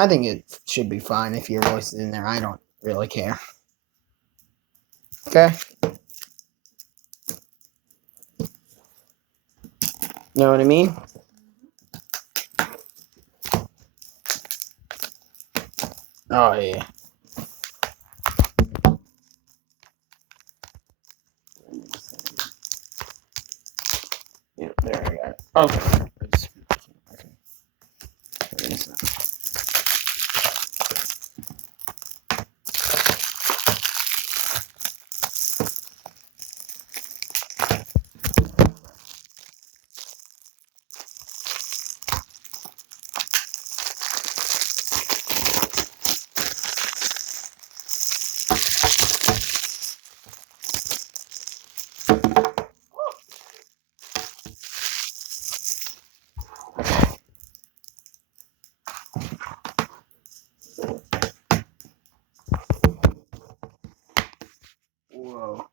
I think it should be fine if your voice is in there. I don't really care. Okay? Know what I mean? Oh, yeah. Yeah, there I got it. Okay. Whoa.